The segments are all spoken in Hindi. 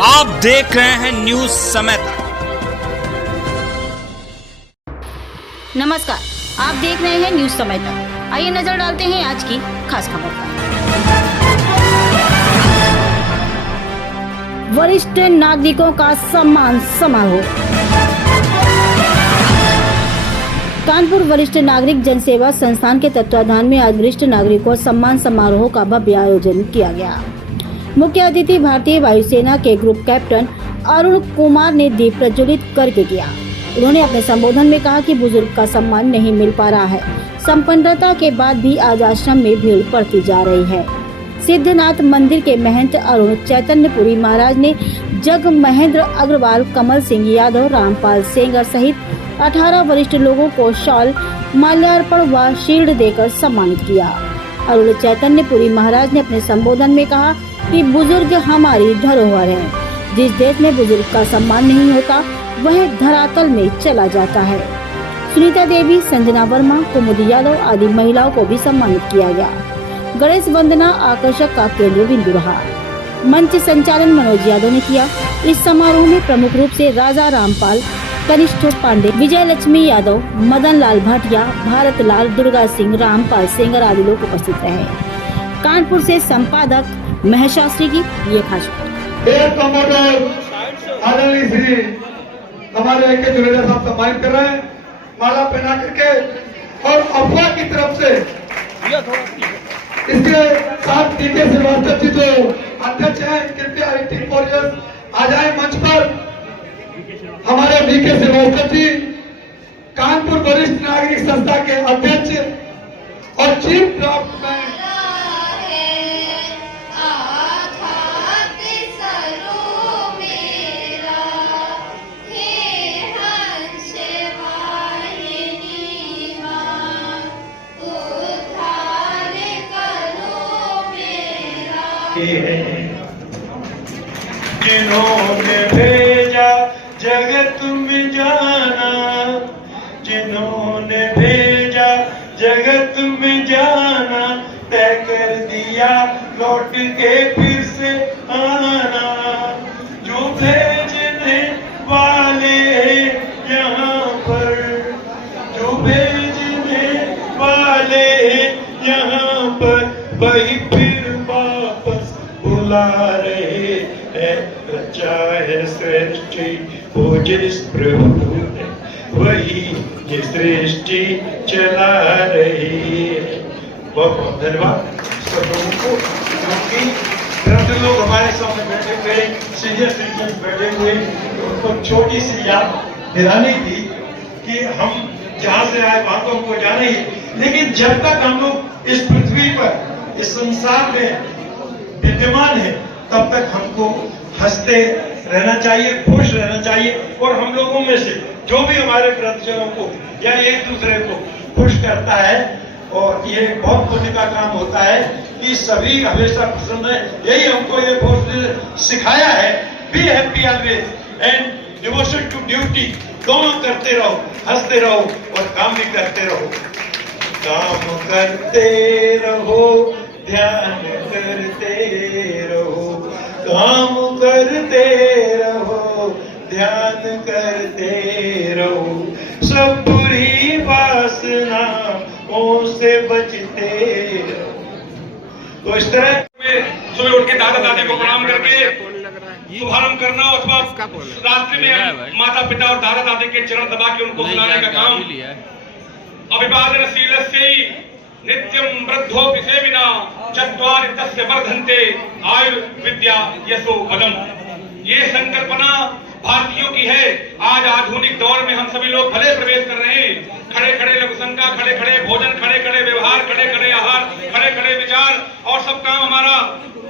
आप देख रहे हैं न्यूज समय तक। नमस्कार, आप देख रहे हैं न्यूज समय तक। आइए नजर डालते हैं आज की खास खबर पर। वरिष्ठ नागरिकों का सम्मान समारोह। कानपुर वरिष्ठ नागरिक जनसेवा संस्थान के तत्वाधान में आज वरिष्ठ नागरिकों सम्मान समारोह का भव्य आयोजन किया गया। मुख्य अतिथि भारतीय वायुसेना के ग्रुप कैप्टन अरुण कुमार ने दीप प्रज्वलित करके किया। उन्होंने अपने संबोधन में कहा कि बुजुर्ग का सम्मान नहीं मिल पा रहा है। संपन्नता के बाद भी आज आश्रम में भीड़ बढ़ती जा रही है। सिद्धनाथ मंदिर के महंत अरुण चैतन्यपुरी महाराज ने जग महेंद्र अग्रवाल, कमल सिंह यादव, रामपाल सेंगर सहित 18 वरिष्ठ लोगों को शॉल, माल्यार्पण व शील्ड देकर सम्मानित किया। अरुण चैतन्यपुरी महाराज ने अपने संबोधन में कहा कि बुजुर्ग हमारी धरोहर है। जिस देश में बुजुर्ग का सम्मान नहीं होता वह धरातल में चला जाता है। सुनीता देवी, संजना वर्मा, कुमुदी यादव आदि महिलाओं को भी सम्मानित किया गया। गणेश वंदना आकर्षक का केंद्र बिंदु रहा। मंच संचालन मनोज यादव ने किया। इस समारोह में प्रमुख रूप से राजा रामपाल, कनिष्ठ पांडे, विजय लक्ष्मी यादव, मदन लाल भाटिया, भारत लाल, दुर्गा सिंह, रामपाल सेंगर आदि लोग उपस्थित रहे। कानपुर से संपादक महेशास्त्री की ये खास आदरणीय श्री हमारे के जुनेजा साहब सम्मानित कर रहे हैं माला पहना करके, और अफवाह की तरफ से इसके साथ डीके श्रीवास्तव जी जो अध्यक्ष हैं, कृपया 18 आ जाए मंच पर। हमारे डीके श्रीवास्तव जी कानपुर वरिष्ठ नागरिक संस्था के अध्यक्ष और चीफ ड्राफ्ट में जिन्होंने भेजा जगत में जाना, जिन्होंने भेजा जगत में जाना, तय कर दिया लौट के फिर से आना। जो भेजने वाले यहाँ पर, जो भेजने वाले यहाँ पर, वही फिर वापस बुला रहे हैं। रचा है सृष्टि वो जिस प्रभु ने, वही ये सृष्टि चला रही है। बहुत बहुत धन्यवाद सब लोगों को, क्योंकि वृद्ध लोग हमारे सामने बैठे हुए, सीनियर सिटीजन बैठे हुए, उनको छोटी सी याद दिलानी थी कि हम जहाँ से आए वहां तो हमको जाना ही, लेकिन जब तक हम लोग इस पृथ्वी पर, इस संसार में विद्यमान है, तब तक हमको हंसते रहना चाहिए, खुश रहना चाहिए। और हम लोगों में से जो भी हमारे वृद्धजनों को या एक दूसरे को खुश करता है, और ये बहुत पुण्य का काम होता है कि सभी हमेशा पसंद है। यही हमको ये बहुत सिखाया है। Be happy always and devotion to duty. दोनों करते रहो, हंसते रहो और काम भी करते रहो। काम करते रहो, ध्यान करते रहो, काम करते रहो, ध्यान करते रहो, सब बुरी वासनाओं से बचते रहो। तो इस तरह में सुबह उठ के दादा दादी को प्रणाम करके शुभारंभ करना, अथवा रात्रि में माता पिता और दादा दादी के चरण दबा के उनको सुनाने का काम। अभिवादनशीलस्यै नित्यं वृद्धोऽपि सेविना चत्वारि तस्य वर्धन्ते आयुर्विद्या यशो बलम्। ये संकल्पना भारतीयों की है। आज आधुनिक दौर में हम सभी लोग भले प्रवेश कर रहे हैं। खड़े खड़े लघुशंका, खड़े खड़े भोजन, खड़े खड़े व्यवहार, खड़े खड़े आहार, खड़े खड़े विचार, और सब काम हमारा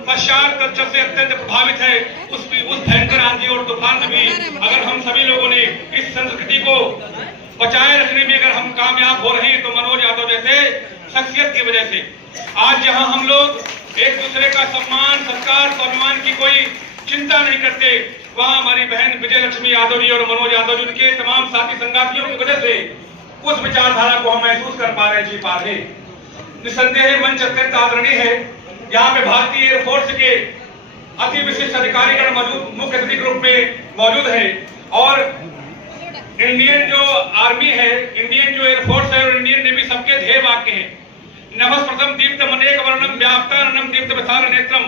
पश्चात कल्चर से अत्यंत प्रभावित है। उस भयंकर आंधी और तूफान में भी अगर हम सभी लोगों ने इस संस्कृति को बचाए रखने में अगर हम कामयाब हो रहे हैं, तो मनोज यादव जैसे शख्सियत की वजह से आज जहां हम लोग एक दूसरे का सम्मान, सत्कार, स्वाभिमान की कोई चिंता नहीं करते, वहां हमारी बहन विजय लक्ष्मी यादव जी और मनोज यादव जी, उनके तमाम साथी संगातियों की वजह से उस विचारधारा को हम महसूस कर पा रहे, जी पा रहे। निसंदेह मंच अत्यंत आदरणीय है। यहाँ पे भारतीय एयरफोर्स के अति विशिष्ट अधिकारीगण मौजूद मुख्य अतिथि ग्रुप में मौजूद है और इंडियन जो आर्मी है, इंडियन जो एयरफोर्स है और इंडियन नेवी सबके ध्येय वाक्य है नभः प्रथम दीप्त मनेक वर्णम व्याप्तानम दीप्त विशाल नेत्रम।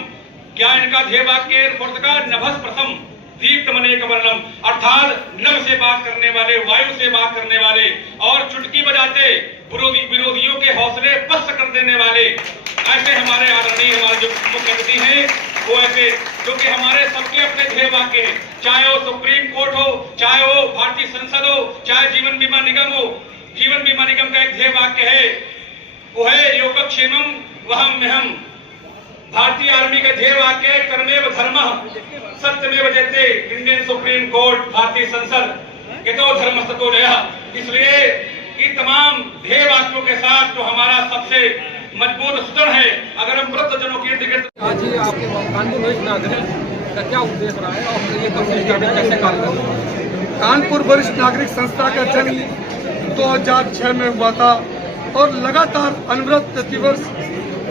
क्या इनका ध्येय वाक्य एयरफोर्स का नभः प्रथम दीप्त मनेक वर्णम, अर्थात नभ से बात करने वाले, वायु से बात करने वाले और चुटकी बजाते विरोधियों के हौसले पस्त कर देने वाले ऐसे हमारे आदरणीय हमारे जो मुख्य अतिथि हैं वो ऐसे, क्योंकि हमारे सबके अपने ध्येय वाक्य हैं, चाहे वो सुप्रीम कोर्ट हो, चाहे वो भारतीय संसद हो, चाहे जीवन बीमा निगम हो। जीवन बीमा निगम का एक ध्येय वाक्य है वो है योगक्षेमम वहम्यहम। भारतीय आर्मी का ध्येय वाक्य है कर्मेव धर्मः सत्यमेव जयते। इंडियन सुप्रीम कोर्ट, भारतीय संसद यतो धर्मस्ततो जयः। इसलिए ये तमाम ध्येय वाक्यों के साथ जो हमारा सबसे मजबूत सुदृढ़ है, अगर हम वृद्धजनों की आज ही आपके कानपुर वरिष्ठ नागरिक का क्या उद्देश्य रहा है और ये कंपनी कैसे कार्य कर रही है? कानपुर वरिष्ठ नागरिक संस्था का जन्म 2006 में हुआ था और लगातार अनवरत प्रतिवर्ष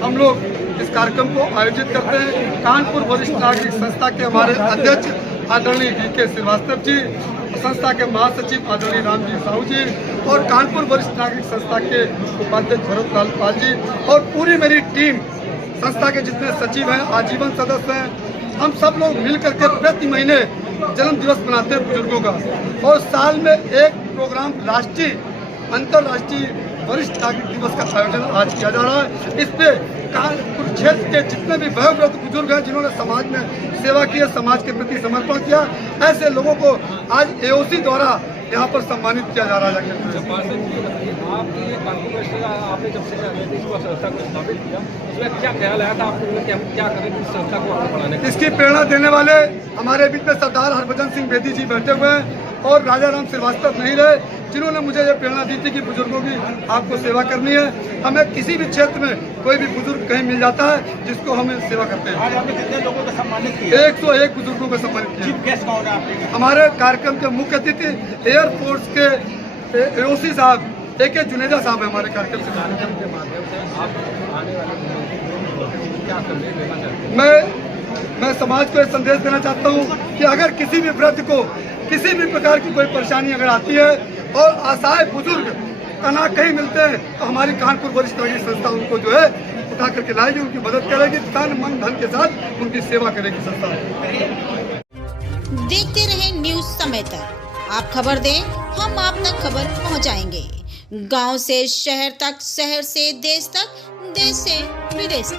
हम लोग इस कार्यक्रम को आयोजित करते हैं। कानपुर वरिष्ठ नागरिक संस्था के हमारे अध्यक्ष आदरणीय वीके श्रीवास्तव जी, संस्था के महासचिव आदरणीय रामजी साहू जी और कानपुर वरिष्ठ नागरिक संस्था के उपाध्यक्ष भरत लाल पाल जी और पूरी मेरी टीम, संस्था के जितने सचिव हैं, आजीवन सदस्य हैं, हम सब लोग मिलकर के प्रति महीने जन्म दिवस मनाते हैं बुजुर्गों का और साल में एक प्रोग्राम राष्ट्रीय अंतर्राष्ट्रीय वरिष्ठ नागरिक दिवस का आयोजन आज किया जा रहा है। इस पे कानपुर क्षेत्र के जितने भी वयोवृद्ध बुजुर्ग हैं जिन्होंने समाज में सेवा की है, समाज के प्रति समर्पण किया, ऐसे लोगों को आज एओसी द्वारा यहाँ पर सम्मानित किया जा रहा है। आपकी कानपुर वरिष्ठ आपने जब से इसको संस्था को स्थापित किया उसमें क्या ख्याल आया था आपको कि हम क्या करें इस संस्था को आगे बढ़ाने? इसकी प्रेरणा देने वाले हमारे बीच में सरदार हरभजन सिंह बेदी जी बैठे हुए हैं और राजा राम श्रीवास्तव नहीं रहे, जिन्होंने मुझे ये प्रेरणा दी थी कि बुजुर्गों की आपको सेवा करनी है। हमें किसी भी क्षेत्र में कोई भी बुजुर्ग कहीं मिल जाता है जिसको हमें सेवा करते हैं। आज आपने कितने लोगों को सम्मानित किया? 101 बुजुर्गों को सम्मानित किया। चीफ गेस्ट कौन है आपके? हमारे कार्यक्रम के मुख्य अतिथि एयरफोर्स के एओसी साहब AK जुनेजा साहब है हमारे कार्यक्रम के माध्यम से आप आने वाले क्या संदेश देना चाहते हैं? मैं समाज को एक संदेश देना चाहता हूँ कि अगर किसी भी वृद्ध को किसी भी प्रकार की कोई परेशानी अगर आती है और असहाय बुजुर्ग कहीं कहीं मिलते हैं तो हमारी कानपुर वरिष्ठ नागरिक संस्था उनको जो है उठा करके लाएगी, उनकी मदद करेगी, तन मन धन के साथ उनकी सेवा करेगी संस्था। देखते रहे न्यूज समय तक, आप खबर दें हम आप तक खबर पहुंचाएंगे। गांव से शहर तक, शहर से देश तक, देश से विदेश तक।